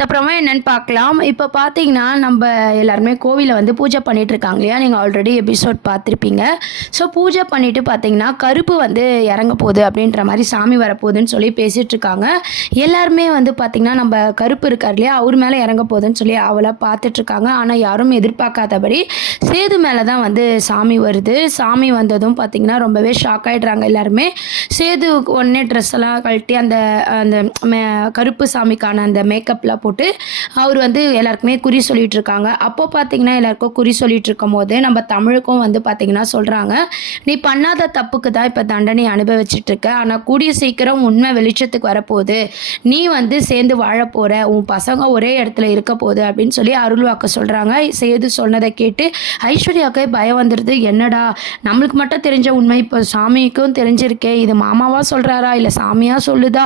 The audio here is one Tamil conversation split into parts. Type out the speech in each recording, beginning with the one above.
அப்புறமா என்னன்னு பார்க்கலாம். இப்போ பார்த்தீங்கன்னா, நம்ப எல்லாருமே கோவில்ல வந்து பூஜை பண்ணிட்டுருக்காங்க இல்லையா? நீங்க ஆல்ரெடி எபிசோட் பார்த்துருப்பீங்க. ஸோ பூஜை பண்ணிட்டு பார்த்தீங்கன்னா, கருப்பு வந்து இறங்க போகுது அப்படின்ற மாரி சாமி வரப்போகுதுன்னு சொல்லி பேசிட்டுருக்காங்க. எல்லாருமே வந்து பார்த்தீங்கன்னா, நம்ப கருப்பு இருக்கார் இல்லையா? அவர் மேல இறங்க போகுதுன்னு சொல்லி ஆவலா பார்த்துட்ருக்காங்க. ஆனா யாரும் எதிர்பார்க்காதபடி சேது மேல தான் வந்து சாமி வருது. சாமி வந்ததும் பார்த்தீங்கன்னா, ரொம்பவே ஷாக் ஆயிடுறாங்க எல்லாருமே. சேதுவுக்கு உடனே ட்ரெஸ் எல்லாம் கழட்டி அந்த அந்த மே கருப்பு சாமிக்கான அந்த மேக்கப்லாம் போட்டு அவர் வந்து எல்லாருக்குமே குறி சொல்லிட்டு இருக்காங்க. அப்போ பார்த்தீங்கன்னா, எல்லாருக்கும் குறி சொல்லிட்டு இருக்கும்போது நம்ம தமிழுக்கும் வந்து பார்த்தீங்கன்னா சொல்றாங்க, "நீ பண்ணாத தப்புக்கு தான் இப்ப தண்டனை அனுபவிச்சுட்டு இருக்க. ஆனா கூடிய சீக்கிரம் உண்மை வெளிச்சத்துக்கு வரப்போகுது. நீ வந்து சேர்ந்து வாழப் போற. உன் பசங்க ஒரே இடத்துல இருக்க போகுது" அப்படின்னு சொல்லி அருள்வாக்கு சொல்றாங்க. சேது சொன்னதை கேட்டு ஐஸ்வர்யாவுக்கே பயம் வந்துடுது. என்னடா நம்மளுக்கு மட்டும் தெரிஞ்ச உண்மை இப்போ சாமிக்கும் தெரிஞ்சிருக்கே. இது மாமாவா சொல்றாரா? இல்ல சாமியா சொல்லுதா?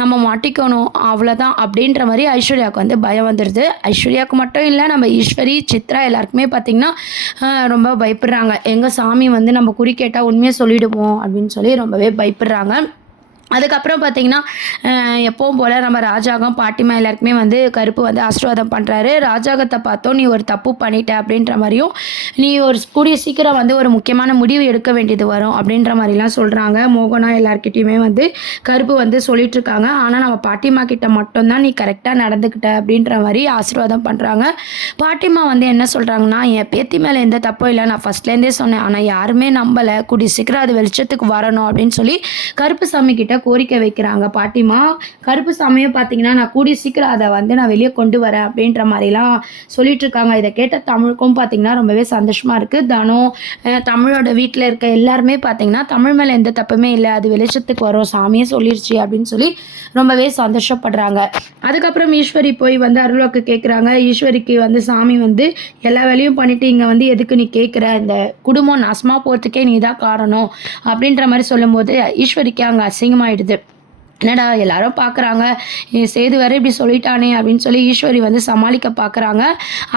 நம்ம மாட்டிக்கணும் அவ்வளோதான் அப்படின்ற மாரி ஐஸ்வர்யாவுக்கு வந்து பயம் வந்துடுது. ஐஸ்வர்யாவுக்கு மட்டும் இல்ல, நம்ம ஈஸ்வரி, சித்ரா எல்லாருக்குமே பார்த்தீங்கன்னா, ரொம்ப பயப்படுறாங்க. எங்க சாமி வந்து நம்ம குறி கேட்டா உண்மைய சொல்லிடுமோ அப்படின்னு சொல்லி ரொம்பவே பயப்படுறாங்க. அதுக்கப்புறம் பார்த்தீங்கன்னா, எப்பவும் போல நம்ம ராஜாங்கம், பாட்டிமா எல்லாருக்குமே வந்து கருப்பு வந்து ஆசீர்வாதம் பண்றாரு. ராஜாங்கத்த பார்த்தோம், "நீ ஒரு தப்பு பண்ணிட்ட" அப்படின்ற மாரியும், "நீ ஒரு கூடிய சீக்கிரம் வந்து ஒரு முக்கியமான முடிவு எடுக்க வேண்டியது வரும்" அப்படின்ற மாரிலாம் சொல்றாங்க. மோகனா எல்லார்கிட்டயுமே வந்து கருப்பு வந்து சொல்லிட்டுருக்காங்க. ஆனா நம்ம பாட்டிமா கிட்ட மட்டும் தான், "நீ கரெக்ட்டா நடந்துக்கிட்ட" அப்படின்ற மாரி ஆசீர்வாதம் பண்றாங்க. பாட்டிமா வந்து என்ன சொல்றாங்கன்னா, "என் பேத்தி மேல எந்த தப்பும் இல்ல. நான் ஃபர்ஸ்ட்லேருந்தே சொன்னேன். ஆனா யாருமே நம்பல. கூடிய சீக்கிரம் அது வெளிச்சத்துக்கு வரணும்" அப்படின்னு சொல்லி கருப்புசாமி கிட்ட கோரிக்கை வைக்கிறாங்க பாட்டிமா. கருப்புசாமியும் பார்த்தீங்கன்னா, "நான் கூடிய சீக்கிரம் அத வந்து நான் வெளிய கொண்டு வரேன்" அப்படின்ற மாரிலாம் சொல்லிட்டுருக்காங்க. இத கேட்ட தமிழுக்கும் பார்த்தீங்கன்னா, ரொம்பவே சந்தோஷமா இருக்கு. தனு, தமிழோட வீட்ல இருக்க எல்லாருமே பார்த்தீங்கன்னா, "தமிழ் மேல எந்த தப்புமே இல்ல. அது வெளிச்சத்துக்கு வரும். சாமியே சொல்லிருச்சு" அப்படின்னு சொல்லி ரொம்பவே சந்தோஷப்படுறாங்க. அதுக்கப்புறம் ஈஸ்வரி போய் வந்து அருள்வாக்கு கேட்குறாங்க. ஈஸ்வரிக்கு வந்து சாமி வந்து, "எல்லா வேலையும் பண்ணிட்டு இங்க வந்து எதுக்கு நீ கேட்குற? இந்த குடும்பம் நாசமா போறதுக்கே நீ தான் காரணம்" அப்படின்ற மாரி சொல்லும்போது, ஈஸ்வரிக்கு அங்க அசிங்கமாயிடுது. என்னடா எல்லாரும் பார்க்குறாங்க, சேது வேற இப்படி சொல்லிட்டானே அப்படின்னு சொல்லி ஈஸ்வரி வந்து சமாளிக்க பார்க்குறாங்க.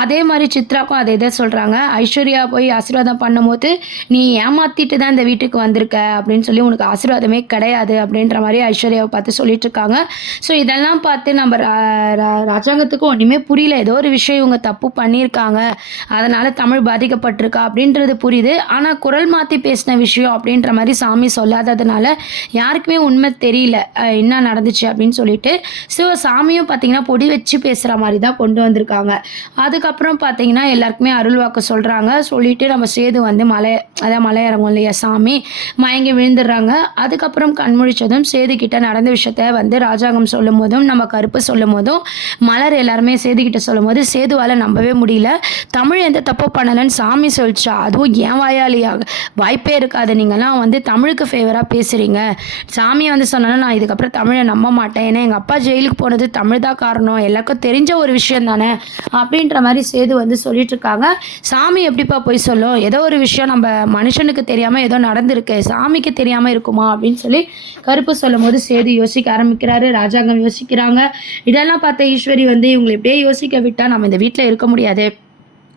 அதே மாரி சித்ராக்கும் அதே இத சொல்றாங்க. ஐஸ்வர்யா போய் ஆசீர்வாதம் பண்ணும்போது, "நீ ஏமாத்திட்டு தான் இந்த வீட்டுக்கு வந்திருக்க" அப்படின்னு சொல்லி, "உனக்கு ஆசீர்வாதமே கிடையாது" அப்படின்ற மாரி ஐஸ்வர்யாவ பார்த்து சொல்லிட்டுருக்காங்க. ஸோ இதெல்லாம் பார்த்து நம்ம ரா ரா ராஜாங்கத்துக்கு ஒண்ணுமே புரியல. ஏதோ ஒரு விஷயம் இவங்க தப்பு பண்ணியிருக்காங்க. அதனால தமிழ் பாதிக்கப்பட்டிருக்கா அப்படின்றது புரியுது. ஆனா குரல் மாத்தி பேசின விஷயம் அப்படின்ற மாரி சாமி சொல்லாததுனால யாருக்குமே உண்மை தெரியல. என்ன நடந்துச்சு அப்படின்னு சொல்லிட்டு. ஸோ சாமியும் பார்த்தீங்கன்னா, பொடி வச்சு பேசுற மாரி தான் கொண்டு வந்திருக்காங்க. அதுக்கப்புறம் பார்த்தீங்கன்னா, எல்லாருக்குமே அருள்வாக்கு சொல்றாங்க. சொல்லிட்டு நம்ம சேது வந்து மலை இறங்கும் இல்லையா சாமி, மயங்கி விழுந்துடுறாங்க. அதுக்கப்புறம் கண் முழிச்சதும் சேது கிட்ட நடந்த விஷயத்த வந்து ராஜாங்கம் சொல்லும்போதும், நம்ம கருப்பு சொல்லும்போதும், மலர் எல்லாருமே சேது கிட்ட சொல்லும்போது, சேதுவால நம்பவே முடியல. தமிழ் எந்த தப்பும் பண்ணலன்னு சாமி சொல்லிச்சா? அதுவும் என் வாயாலயா? வாய்ப்பே இருக்காது. நீங்கலாம் வந்து தமிழுக்கு ஃபேவரா பேசுறீங்க. சாமிய வந்து சொன்னா நான் இதுக்கப்புறம் தமிழ நம்ப மாட்டேன். ஏன்னா எங்க அப்பா ஜெயிலுக்கு போனது தமிழ் தான் காரணம். எல்லாருக்கும் தெரிஞ்ச ஒரு விஷயம் தானே! அப்படின்ற மாரி சேது வந்து சொல்லிட்டுருக்காங்க. சாமி எப்படிப்பா பொய் சொல்லும்? ஏதோ ஒரு விஷயம் நம்ப மனுஷனுக்கு தெரியாம ஏதோ நடந்திருக்கு. சாமிக்கு தெரியாம இருக்குமா? அப்படின்னு சொல்லி கருப்பு சொல்லும்போது சேது யோசிக்க ஆரம்பிக்கிறாரு. ராஜாங்கம் யோசிக்கிறாங்க. இதெல்லாம் பார்த்த ஈஸ்வரி வந்து இவங்கள இப்படியே யோசிக்க விட்டா நம்ம இந்த வீட்ல இருக்க முடியாது.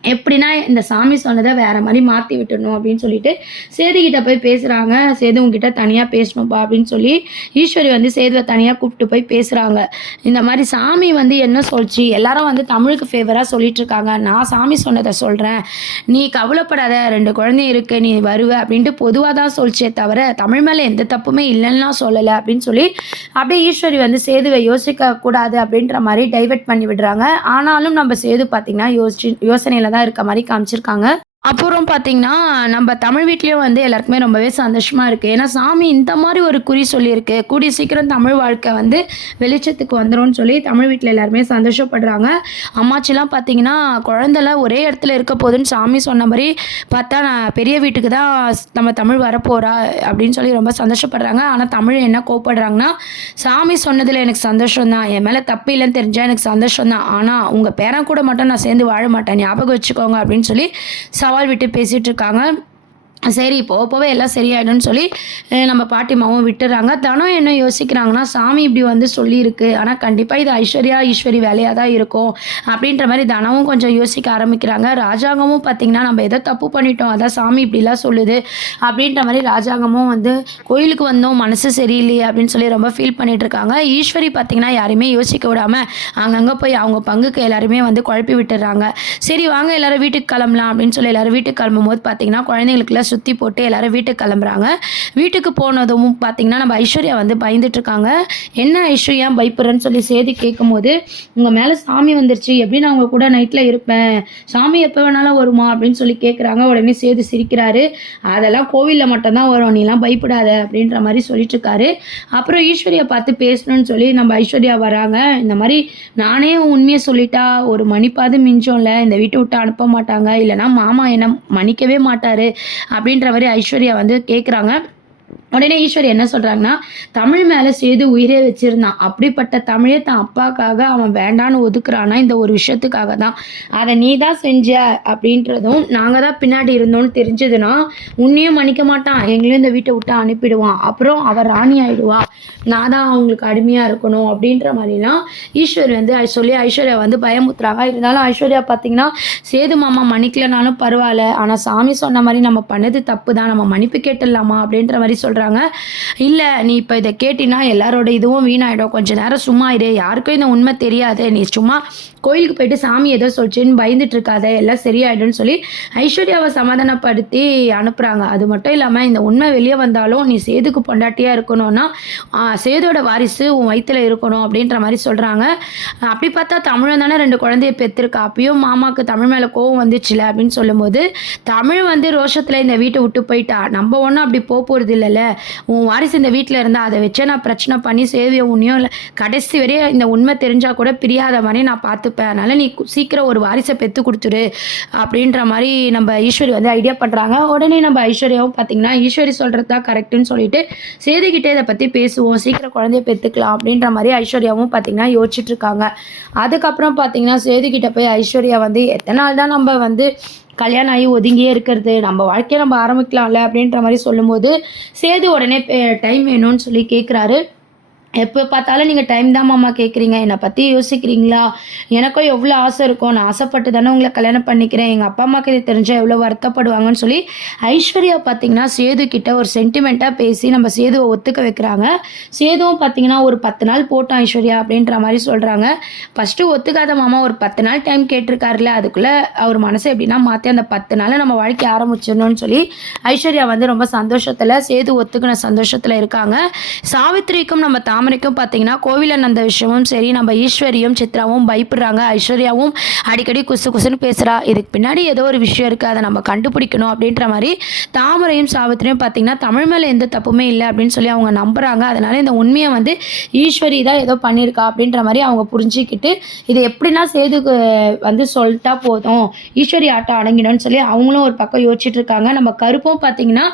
எப்படின்னா, இந்த சாமி சொன்னத வேற மாரி மாத்தி விட்டுடணும் அப்படின்னு சொல்லிட்டு, சேது கிட்ட போய் பேசுறாங்க. "சேது உன்கிட்ட தனியா பேசணும்ப்பா" அப்படின்னு சொல்லி, ஈஸ்வரி வந்து சேதுவ தனியா கூப்ட்டு போய் பேசுறாங்க. இந்த மாரி சாமி வந்து என்ன சொல்ச்சு? எல்லாரும் வந்து தமிழுக்கு ஃபேவரா சொல்லிட்டுருக்காங்க. நான் சாமி சொன்னத சொல்றேன். நீ கவலைப்படாத 2 குழந்தை இருக்கு. நீ வருவ அப்படின்ட்டு பொதுவா தான் சொல்ச்சே தவிர, தமிழ் மேல எந்த தப்புமே இல்லன்னுலாம் சொல்லல அப்படின்னு சொல்லி, அப்படியே ஈஸ்வரி வந்து சேதுவ யோசிக்க கூடாது அப்படின்ற மாரி டைவர்ட் பண்ணி விடுறாங்க. ஆனாலும் நம்ம சேது பார்த்தீங்கன்னா, யோசனையில தான் இருக்க மாரி காமிச்சிருக்காங்க. அப்புறம் பார்த்தீங்கன்னா, நம்ப தமிழ் வீட்லயும் வந்து எல்லாருக்குமே ரொம்பவே சந்தோஷமா இருக்கு. ஏன்னா, சாமி இந்த மாரி ஒரு குறி சொல்லியிருக்கு. கூடிய சீக்கிரம் தமிழ் வாழ்க்கை வந்து வெளிச்சத்துக்கு வந்துரும்னு சொல்லி தமிழ் வீட்ல எல்லாருமே சந்தோஷப்படுறாங்க. அம்மாச்சிலாம் பார்த்தீங்கன்னா, குழந்தைலாம் ஒரே இடத்துல இருக்க போதுன்னு சாமி சொன்ன மாரி பார்த்தா, நான் பெரிய வீட்டுக்கு தான் நம்ம தமிழ் வரப்போறா அப்படின்னு சொல்லி ரொம்ப சந்தோஷப்படுறாங்க. ஆனா, தமிழ் என்ன கோவப்படுறாங்கன்னா, "சாமி சொன்னதுல எனக்கு சந்தோஷம் தான். என் மேல தப்பு இல்லன்னு தெரிஞ்சா எனக்கு சந்தோஷம் தான். ஆனா, உங்க பேரன் கூட மட்டும் நான் சேர்ந்து வாழ மாட்டேன். ஞாபகம் வச்சுக்கோங்க" அப்படின்னு சொல்லி சவால் விட்டு பேசிட்டு இருக்காங்க. சரி போக போக எல்லாம் சரியாயிடும்னு சொல்லி நம்ம பாட்டிமாவும் விட்டுறாங்க. தனம் என்ன யோசிக்கிறாங்கன்னா, சாமி இப்படி வந்து சொல்லியிருக்கு. ஆனா கண்டிப்பா இது ஐஸ்வர்யா, ஈஸ்வரி வேலையா தான் இருக்கும். அப்படின்ற மாரி தனமும் கொஞ்சம் யோசிக்க ஆரம்பிக்கிறாங்க. ராஜாங்கமும் பார்த்தீங்கன்னா, நம்ம ஏதோ தப்பு பண்ணிட்டோம். அதான் சாமி இப்படிலாம் சொல்லுது. அப்படின்ற மாரி ராஜாங்கமும் வந்து கோயிலுக்கு வந்தோம் மனசு சரியில்லையே அப்படின்னு சொல்லி ரொம்ப ஃபீல் பண்ணிட்டு இருக்காங்க. ஈஸ்வரி பார்த்தீங்கன்னா, யாரையுமே யோசிக்க விடாம அங்கங்க போய் அவங்க பங்குக்கு எல்லாருமே வந்து குழப்பி விட்டுர்றாங்க. சரி வாங்க எல்லாரும் வீட்டுக்கு கிளம்பலாம் அப்படின்னு சொல்லி எல்லாரும் வீட்டுக்கு கிளம்பும்போது பார்த்தீங்கன்னா, குழந்தைங்களுக்குலாம் சுத்தி போட்டு எல்லாரும் வீட்டுக்கு கிளம்புறாங்க. வீட்டுக்கு போனதும் பார்த்தீங்கன்னா, நம்ம ஐஸ்வர்யா வந்து பயந்துட்டுருக்காங்க. "என்ன ஐஸ்வர்யா பயப்படுறன்னு?" சொல்லி சேது கேட்கும்போது, "உங்க மேல சாமி வந்துருச்சு. எப்படி நான் உங்க கூட நைட்ல இருப்பேன்? சாமி எப்போ வேணாலும் வருமா?" அப்படின்னு சொல்லி கேட்குறாங்க. உடனே சேது சிரிக்கிறாரு. "அதெல்லாம் கோவில்ல மட்டும் தான் வரும். நீலாம் பயப்படாத." அப்படின்ற மாரி சொல்லிட்டுருக்காரு. அப்புறம் ஈஸ்வரியா பார்த்து பேசணும்னு சொல்லி நம்ம ஐஸ்வர்யா வராங்க. இந்த மாரி "நானே உண்மைய சொல்லிட்டா ஒரு மன்னிப்பாவது மிஞ்சும்ல. இந்த வீட்ட விட்டு அனுப்ப மாட்டாங்க. இல்லன்னா மாமா என்ன மன்னிக்கவே மாட்டாரு." அப்படின்ற மாரி ஐஸ்வர்யா வந்து கேட்குறாங்க. உடனே ஈஸ்வரி என்ன சொல்றாங்கன்னா, தமிழ் மேல சேது உயிரே வச்சிருந்தான். அப்படிப்பட்ட தமிழே தன் அப்பாக்காக அவன் வேண்டான்னு ஒதுக்குறான்னா, இந்த ஒரு விஷயத்துக்காக தான். அத நீ தான் செஞ்ச அப்படின்றதும், நாங்க தான் பின்னாடி இருந்தோம்னு தெரிஞ்சதுன்னா, உன்னையும் மன்னிக்க மாட்டான். எங்களையும் இந்த வீட்ட விட்டு அனுப்பிடுவான். அப்புறம் அவ ராணி ஆயிடுவா. நான் தான் அவங்களுக்கு அடிமையா இருக்கணும் அப்படின்ற மாரிலாம் ஈஸ்வரி வந்து சொல்லி ஐஸ்வர்யா வந்து பயமுறுத்துறாங்க. இருந்தாலும் ஐஸ்வர்யா பார்த்தீங்கன்னா, சேது மாமா மன்னிக்கலனாலும் பரவால்ல. ஆனா சாமி சொன்ன மாரி நம்ம பண்ணது தப்பு தான். நம்ம மன்னிப்பு கேட்டுடலாமா அப்படின்ற மாரி சொல்றாங்க. "இல்ல நீ இப்ப இத கேட்டீன்னா எல்லாரோட இதுவும் வீணாயிடும். கொஞ்ச நேரம் சும்மா இரு. யாருக்கும் இந்த உண்மை தெரியாது. நீ சும்மா கோயிலுக்கு போயிட்டு சாமி ஏதோ சொல்லுச்சுன்னு பயந்துட்டு இருக்காத. எல்லாம் சரியாயிடும்னு" சொல்லி ஐஸ்வர்யாவ சமாதானப்படுத்தி அனுப்புறாங்க. அது மட்டும் இல்லாம இந்த உண்மை வெளிய வந்தாலும் நீ சேதுக்கு பொண்டாட்டியா இருக்கணும்னா, சேதோட வாரிசு உன் வயித்துல இருக்கணும் அப்படின்ற மாரி சொல்றாங்க. அப்படி பார்த்தா தமிழும் தானே 2 குழந்தைய பெத்திருக்கா. அப்பயும் மாமாக்கு தமிழ் மேல கோவம் வந்துச்சுல்ல அப்படின்னு சொல்லும்போது, தமிழ் வந்து ரோஷத்துல இந்த வீட்ட விட்டு போயிட்டா. நம்ம ஒண்ணும் அப்படி போறது இல்லல்ல. உன் வாரிசு இந்த வீட்ல இருந்தா அத வச்சே நான் பிரச்சனை பண்ணி சேவிய உன்னையும் கடைசி வரையும் இந்த உண்மை தெரிஞ்சா கூட பிரியாத மாரி நான் பார்த்துப்பேன். அதனால நீ சீக்கிரம் ஒரு வாரிச பெத்து குடுத்துரு அப்படின்ற மாரி நம்ம ஈஸ்வரி வந்து ஐடியா பண்றாங்க. உடனே நம்ம ஐஸ்வர்யாவும் பார்த்தீங்கன்னா, ஈஸ்வரி சொல்றது தான் கரெக்ட்டுன்னு சொல்லிட்டு சேதுகிட்ட இத பத்தி பேசுவோம். சீக்கிரம் குழந்தைய பெத்துக்கலாம் அப்படின்ற மாரி ஐஸ்வர்யாவும் பார்த்தீங்கன்னா யோசிச்சுட்டு இருக்காங்க. அதுக்கப்புறம் பார்த்தீங்கன்னா, சேதுகிட்ட போய் ஐஸ்வர்யா வந்து எத்தன நாள் தான் நம்ம வந்து கல்யாணம் ஆகி ஒதுங்கியே இருக்கிறது. நம்ம வாழ்க்கைய நம்ம ஆரம்பிக்கலாம்ல அப்படின்ற மாரி சொல்லும்போது, சேது உடனே டைம் வேணும்னு சொல்லி கேட்குறாரு. எப்போ பார்த்தாலும் நீங்க டைம் தான் மாமா கேட்குறீங்க. என்ன பத்தி யோசிக்கிறீங்களா? எனக்கும் எவ்வளோ ஆசை இருக்கும். நான் ஆசைப்பட்டு தானே உங்கள கல்யாணம் பண்ணிக்கிறேன். எங்க அப்பா, அம்மாக்கு இது தெரிஞ்சா எவ்வளோ வருத்தப்படுவாங்கன்னு சொல்லி, ஐஸ்வர்யா பார்த்தீங்கன்னா, சேது கிட்ட ஒரு சென்டிமெண்ட்டா பேசி நம்ம சேதுவ ஒத்துக்க வைக்கிறாங்க. சேதுவும் பார்த்தீங்கன்னா, "ஒரு 10 நாள் போட்டும் ஐஸ்வர்யா" அப்படின்ற மாரி சொல்றாங்க. ஃபர்ஸ்ட்டு ஒத்துக்காத மாமா ஒரு 10 நாள் டைம் கேட்டிருக்காருல்ல, அதுக்குள்ள அவர் மனச எப்படின்னா மாத்தி அந்த 10 நாள்ல நம்ம வாழ்க்கைய ஆரம்பிச்சிடணும்னு சொல்லி, ஐஸ்வர்யா வந்து ரொம்ப சந்தோஷத்துல சேது ஒத்துக்கின சந்தோஷத்துல இருக்காங்க. சாவித்திரிக்கும் நம்ம தாமரைக்கும் பார்த்தீங்கன்னா, கோவில்ல நடந்த விஷயமும் சரி, நம்ம ஈஸ்வரியும் சித்ராவும் பயப்படுறாங்க. ஐஸ்வர்யாவும் அடிக்கடி குசு குசுன்னு பேசுறா. இதுக்கு பின்னாடி ஏதோ ஒரு விஷயம் இருக்கு. அத நம்ம கண்டுபிடிக்கணும் அப்படின்ற மாரி தாமரையும் சாவித்திரியும் பார்த்தீங்கன்னா, தமிழ் மேல எந்த தப்புமே இல்ல அப்படின்னு சொல்லி அவங்க நம்புறாங்க. அதனால இந்த உண்மைய வந்து ஈஸ்வரி தான் ஏதோ பண்ணியிருக்கா அப்படின்ற மாரி அவங்க புரிஞ்சுக்கிட்டு, இது எப்படின்னா சேதுக்கு வந்து சொல்ட்டா போதும். ஈஸ்வரி ஆட்டம் அடங்கிடும்னு சொல்லி அவங்களும் ஒரு பக்கம் யோசிச்சுட்டு இருக்காங்க. நம்ம கருப்பும் பார்த்தீங்கன்னா,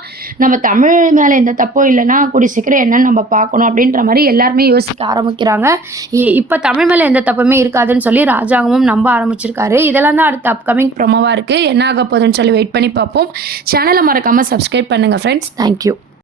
நம்ம தமிழ் மேல எந்த தப்பும் இல்லன்னா, கூடிய சீக்கிரம் என்னன்னு நம்ம பார்க்கணும் அப்படின்ற மாரி எல்லாருமே யோசிக்க ஆரம்பிக்கிறாங்க. இப்ப தமிழ் மேல எந்த தப்புமே இருக்காதுன்னு சொல்லி ராஜாங்கமும் நம்ப ஆரம்பிச்சிருக்காரு. இதெல்லாம் தான் அடுத்த அப்கமிங் ப்ரோமோவா இருக்கு. என்ன ஆக போகுதுன்னு சொல்லி வெயிட் பண்ணி பார்ப்போம். சேனலை மறக்காம சப்ஸ்கிரைப் பண்ணுங்க ஃப்ரெண்ட்ஸ். Thank you.